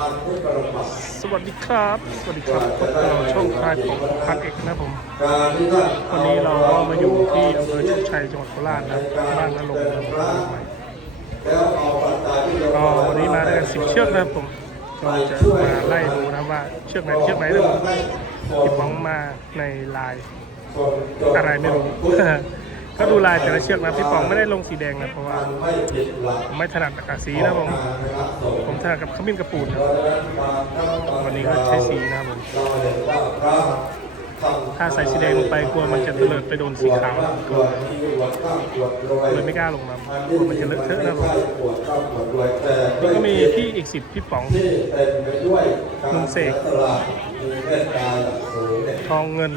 สวัสดีครับ สวัสดีครับพบกับเราช่องทายของพันเอกนะผม วันนี้เราก็มาอยู่ที่อำเภอโชคชัยจังหวัดโคราชนะบ้านนรงค์นะครับแล้วเอาปัจจัยที่เราก็วันนี้มาด้วยกันสิบเชือกนะผมก็จะมาไล่ดูนะว่าเชือกไหนเชือกไหนนะผมที่ป้องมาในลายคนจนอะไรไม่รู้ ก็ดูลายแต่ละเชือกนะพี่ป๋องไม่ได้ลงสีแดงนะเพราะว่าไม่ผิดหลักผมไม่ถนัดกับสีนะผมผมถนัดกับขมิ้นกระปูนครับวันนี้ก็ใช้สีนะครับผมเราเห็นว่าพระทำถ้าใส่สีแดงลงไปกลัวมันจะเตลิดไปโดนสีขาวปวดที่ปวดข้างปวดรวยเลยไม่กล้าลงน้ำกลัวมันจะเลอะเทอะนะผมไม่ใช่ปวดข้างปวดรวยแต่แล้วก็มีพี่อีกสิบพี่ป๋องที่เต็มไปด้วยการลุงเสก ทองเงิน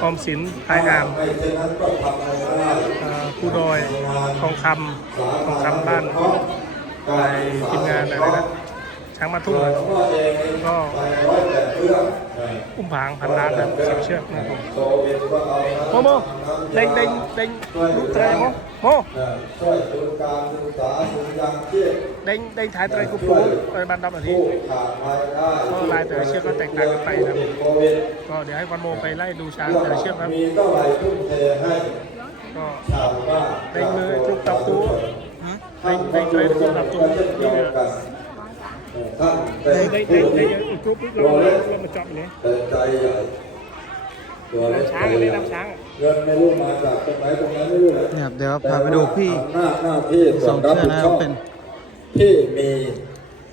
ทองศิลป์ไทยอ่างผู้ดอย ทองคำทองคำบ้านไทีมงานอะไรนะช้างมาทุ่งก็ อยแปดเรื่องอุ้มผางพันล้านนะสิบเชือกนะครับผมโควิดก็เอาโมโมเด้งเด้งเด้งรู้เตรโมโมช่วยดูการศึกษาดูยังชีพเด้งเด้งถ่ายเตรกูปูไปบันดับนาทีผู้ขาดรายได้ก็ลายแต่ละเชือกก็แตกต่างกันไปนะโควิดก็เดี๋ยวให้วันโมไปไล่ดูช้างแต่ละเชือกครับมีเท่าไหร่ทุ่มเทให้ก็ชาวบ้านเด้งมือทุกตับตัวเด้งเด้งเตรทุกตับตัวนี่เนี่ย ท่านเป็นเด้งผู้เด้งเด้ที่งอีกกรุ๊ปนึงเราเราเรามาจับเนี่ยแต่ใจใหญ่ตัวเล็กน้ำช้างอันนี้น้ำช้างเงินไม่รู้มาจากตรงไหนตรงนั้นไม่รู้เลยเนี่ยครับเดี๋ยวพาไปดูพี่อำนาจหน้าที่ส่สวอนงรับเชือกผิดนะชครัอบบเป็นที่มี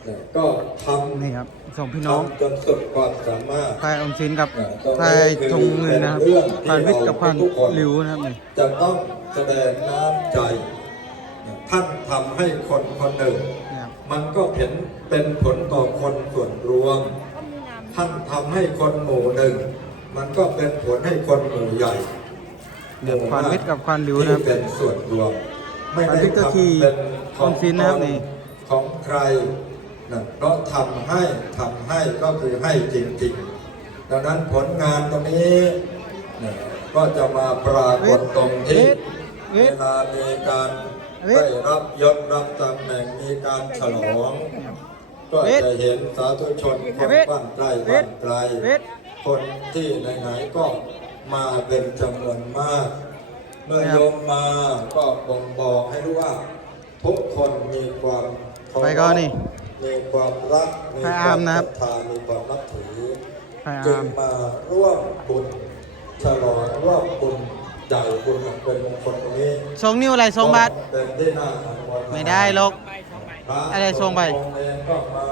เนี่ยก็ทำนี่ครับสองพี่น้องทำจนสุดความสามารถพายอมสินกับพายธงเงินนะครับพานวิทย์กับพานหลิวนะครับนี่จะต้องแสดงน้ำใจเนี่ยท่านทำให้คนคนหนึ่งเนี่ยครับ มันก็เห็นเป็นผลต่อคนส่วนรวม ท่านทำให้คนหมู่หนึ่ง มันก็เป็นผลให้คนหมู่ใหญ่เนี่ยพานวิทย์กับพานหลิวนะครับที่เป็นส่วนรวม ไม่พานได้วิทย์ก็คือทำเป็นขออมสินนะครับนี่ของใครนะเพราะทำให้ทำให้ก็คือให้จริงๆ ดังนั้นผลงานตรงนี้นะก็จะมาปรากฏตรงที่วิเวทย์ลามีการวิทย์ ได้รับยศรับตำแหน่งมีการฉลอง ก็วิทย์จะเห็นสาธุชนคนวิทย์บ้านใกล้วิบ้าทนย์ไกลวิทย์คนที่ไหนๆก็มาเป็นจำนวนมาก เมื่อโยมมาก็บ่งบอกให้รู้ว่า ทุกคนมีความเคารพไปก่อนนี่มีความรักมีไปคอาวามมนะครับศรัทธามีความนับถือพายจึอางมมาร่วมบุญฉลองร่วมบุญ ใหญ่บุญอย่างเป็นมงคลตรงนี้สองนิ้วอะไรสองบาทเป็นที่น่าอนุโมทนาไม่ได้หรอกพระอะไรส่งไปองค์เองก็มา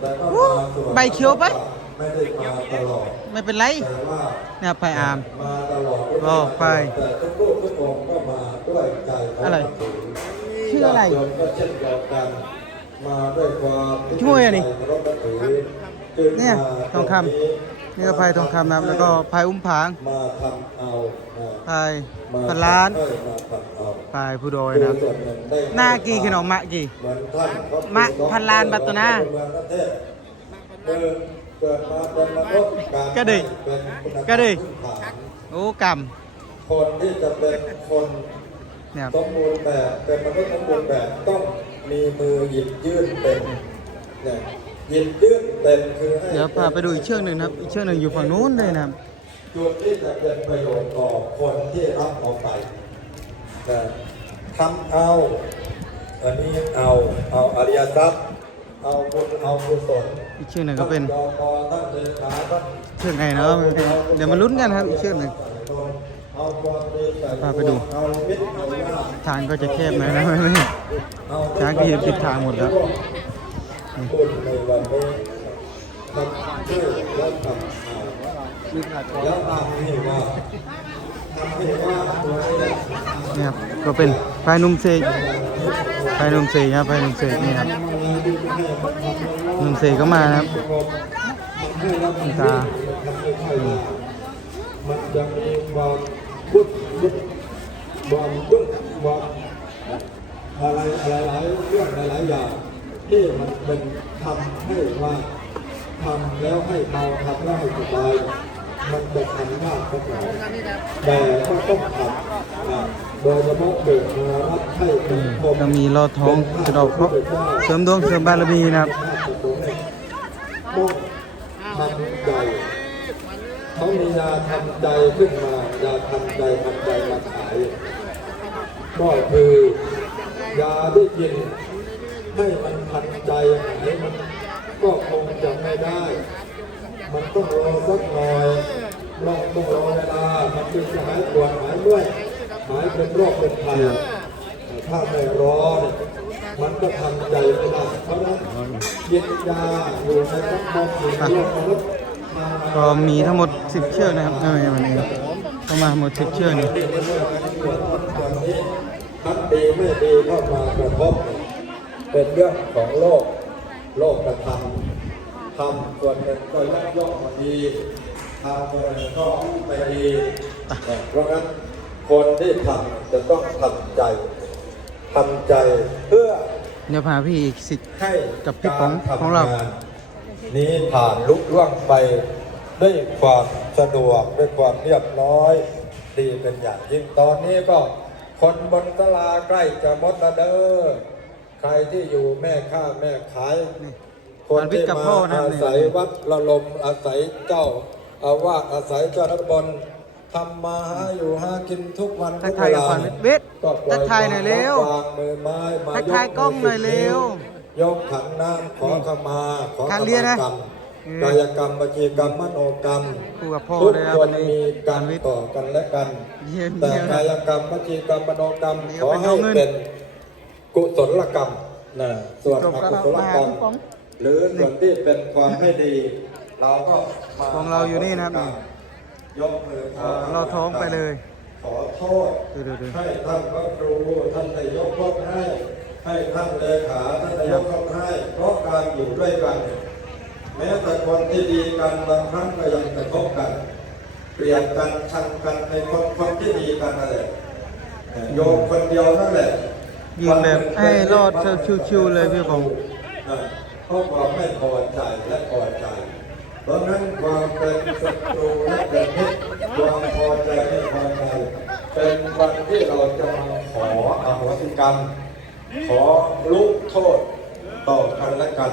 แต่ก็อู้มาส่วนใบเขียวปะไม่ได้มาตลอดไม่เป็นไรแต่ว่าเนี่ยพายอาม มาตลอดอ๋อไปแต่ทุกรูปทุกองค์ก็มาด้วยใจเขาอะไรนับถืชื่ออะไรญาติโยมก็เช่นเดียวกันมาด้วยความช่วยอะนี่เคารพนับถือจึงเนี่ยมาทองคำ นี่ก็พายทองคำนะครับแล้วก็พายอุ้มผางมาทำเอานะพายมาพันล้านเอ้ยมาทำเอาพายผู้โดยนะครับส่วนหนึ่งได้หน้ากี่ขนมมะกี่เหมือนท่านเขามะพันล้านบัตรตัวหน้าเมืองประเทศเกิดเกิดมาเป็นมนุษย์ารก็ดีเป็นคุณธรรมก็ดีพื้นฐานโอ้กรรมคนที่จะเป็นคนเนี่ยครับสมบูรณ์แบบเป็นมนุษย์สมบูรณ์แบบต้องมีมือหยิบยื่นเป็นเนี่ย หยิบยื่นเป็นคือให้เดี๋ยวพาไปดูอีกเชือกหนึ่งนะครับ อีกเชือกหนึ่งอยู่ฝั่งนู้นเลยนะครับจุดที่จะเป็นประโยชน์ต่อคนที่รับเอาไปนะทำเอา อันนี้เอาเอาอริยทรัพย์ เอาบุญเอากุศลอีกเชือกหนึ่งก็เป็นท่านยอท่านเลขาท่านเชือกไหนเนาะเดี๋ยวมาลุ้นกันครับอีกเชือกหนึ่งเอาความดีใส่พาไปดูเอามิตรเอาญาติทางก็จะแคบหน่อยนะไม่ไม่เอาช้างก็ยืนผิดทางหมดแล้ว บุญในวันนี้ทำชื่อและทำแล้วทำให้ว่าทำให้ว่าตัวเองนี่ครับก็เป็นพายหนุ่มเสกพายหนุ่มเสกครับพายหนุ่มเสกนี่ครับนุ่มเสกก็มานะครับคุณตามันจะมีความบุญบุญความบุญความอะไรหลายๆเรื่องหลายๆอย่าง ที่มันเป็นทำให้ว่าทำแล้วให้เบาทำแล้วให้สบายมันเป็นอำนาจของเราแต่ก็ต้องทำอะโดยเฉพาะเกิดมารับให้เป็นคมก็มีรอดท้องจะดอกเพราะเสริมดวงเสริมบารมีนะครับทต้องทำใจเขามียาทำใจขึ้นมายาทำใจทำใจมาขาย ก็คือยาที่กิน ให้มันทันใจหายมันก็คงจะไม่ได้ มันต้องรอสักหน่อยลอต้องรอเวลา มันจึงจะหายปวดหายเมื่อยหายเป็นโรคเป็นภัยถ้าไม่รอเนี่ยมันก็ทำใจไม่ได้เพราะฉะนั้นกินยาอยู่ในกระเพาะอยู่ในโรคมนุษย์มาก็มีทั้งหมด 10 เชือกนะครับในวันนี้ก็มาทั้งหมด 10 เชือกนี่ที่ในเมื่อการตรวจวันนี้ทั้งดีไม่ดีเข้ามากระทบ เนี่ยเป็นเรื่องของโลก โลกกระทำทำส่วนหนึ่งก็ยักยอกมาดีทำส่วนหนึ่งก็ไม่ดีเพราะงั้นคนที่ทำจะต้องทำใจทำใจเพื่อเดี๋ยวพาพี่อีกสิบให้กับพี่ป๋องกทำของเรานนี้ผ่านลุกล่วงไปด้วยความสะดวกด้วยความเรียบร้อยดีเป็นอย่างยิ่งตอนนี้ก็คนบนตลาใกล้จะหมดและเด้อ ใครที่อยู่แม่ค้าแม่ขาย คนที่กับมาพ่อนะอาศัยวัดละลมอาศัยเจ้าอาวาสอาศัยเจ้ารัฐบนทำมาหาอยู่หากินทุกวันทัทุกกทายเวกับลาขวัญเวทก็ปล่ทักทายหน่อยเร็ววางมือไม้มาทักทายกล้องหน่อยเร็วยกขันน้ำขอขมาขอขการเรียนมานะกรรมอืมกายกรรมวจีกรรมมโนกรรมคู่กับพ่อทุกเลยนะควันนนี้มีกรรมวิทย์ต่อกันและกันเยี่ยมแต่เยี่ยมกายกรรมวจีกรรมมโนกรรมนี่ขก็อเป็นให้เอาเงินเป็น กุศลกรรมนะส่วนจบอแล้วกุศลกรรมมาพี่ป๋องหรือส่วนที่เป็นความไม่ดี เราก็มาของเราอยู่นี่นะครับยกมือขเออเราท้องไปเลย ขอโทษดูดูดูให้ท่านพระครูท่านนายกก็ให้ ให้ท่านเลขาท่านนายกก็ให้เพราะการอยู่ด้วยกันแม้แต่คนที่ดีกันบางครั้งก็ยังกระทบกัน เปลี่ยนกันชังกันในคนคนที่ดีกันนั่นแหละโยมคนเดียวนั่นแหละ ยืนแบบให้รอดชิวๆเลยพี่ป๋องเพราะความไม่พอใจและพอใจ เพราะงั้นความเป็นศัตรูและเป็นมิตรความพอใจไม่พอใจ เป็นวันที่เราจะมาขออโหสิกรรม ขอลุกโทษต่อกันและกัน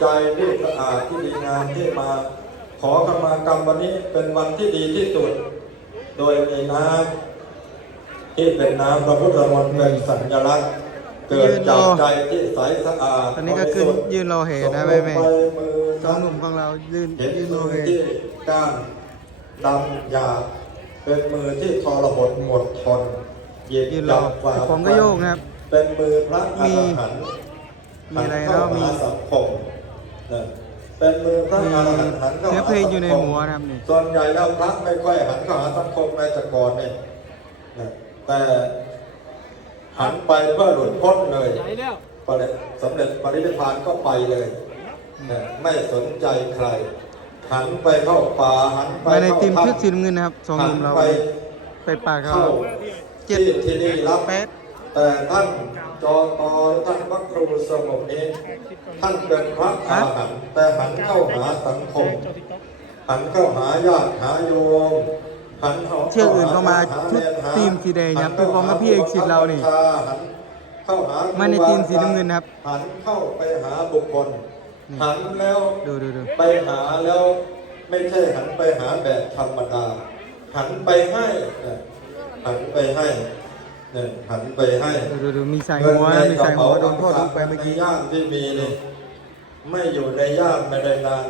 ใจที่สะอาดที่ดีงามที่มา ขอขมากรรมวันนี้เป็นวันที่ดีที่สุด โดยมีน้ำ ที่เป็นน้ำพระพุทธมนต์เป็นสัญลักษณ์เกิดจากใจที่ใสสะอาดตอนนี้ก็ขึ้นยืนรอเหตุนะแม่แม่ส่งลงไปมือสองหนุ่มของเรายืนเห็นยืนรมืออเหตุที่ก้านดำหยาบเป็นมือที่ทรหดหมดทนเย็นยืนรอจับฝ่าผมก็โยกนะครับ เป็นมือพระอมีรหันต์มีอะไรหัแล้วเข้ามีหาสังคมนะเป็นมือพระอรหันต์หันเข้าเสียหาเพลงสังอยู่ในคมหัวนะครับนี่ส่วนใหญ่แล้วพระไม่ค่อยหันเข้าหาสังคมในแตะกอนเนี่ยนะ แต่หันไปเพื่อหลุดพ้นเลยปริสำเร็จปรินิพพานก็ไปเลยนะไม่สนใจใคร หันไปเข้าป่าหันไปมาในเข้าทีมชุดสีถ้ำน้ำเงินนะครับสองหนุ่มเราหันไปไปปากเขาเข้าเจ็ดที่ที่นี่รับแปดแต่ท่านจอตอท่านพระครูสงบนี้ท่านเป็นพระอาหันต์แต่หันเข้าหาสังคม หันเข้าหาญาติหาโยมหัน เข้าเชือกอื่นก็มาชุดหาทีมสีแดงครับพี่ปองกับพี่เอกสิทธิ์เรานี่หันเข้าหามาในทีมสีน้ำเงินนะครับหันเข้าไปหาบุคคลหันแล้วดูดูดูไปหาแล้วไม่ใช่หันไปหาแบบธรรมดา หันไปให้เนี่ยหันไปให้เนี่ยหันไปให้ดูดูดูมีสายหัวนะมีสายหัวโดนพ่อดูไปเมื่อกี้ในย่ามที่มีนี่ไม่อยู่ในย่ามไม่ได้นาน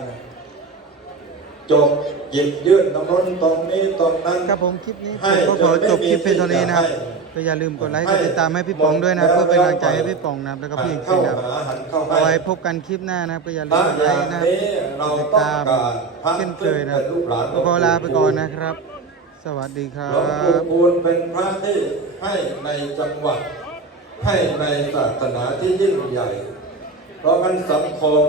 จบหยิบยื่นตรงนั้นตรงนี้ตรงนั้น ครับผมคลิปนี้ให้ผมก็ขอจบคลิปเพียงเท่านี้นะครับให้ก็อย่าลืมกดไลค์กดติดตามให้พี่ป๋องด้วยนะเพื่อเป็นกำลังใจให้พี่ป๋องนะครับแล้วก็พี่เอกสิเข้าทธิ์นะครับหาหันเข้าเอาไว้ให้พบกันคลิปหน้านะครับก็อย่าพลืระมกดอไลย่างค์นะนี้เราติดต้องตามการพระเช่นเคยนะซึ่งป็ลูกหลานก็ขอลาไปก่อนนะครับ สวัสดีครัหลวงปู่บคูณเป็นพระที่ให้ในจังหวัดให้ในศาสนาที่ยิ่งใหญ่ เพราะมันสังคม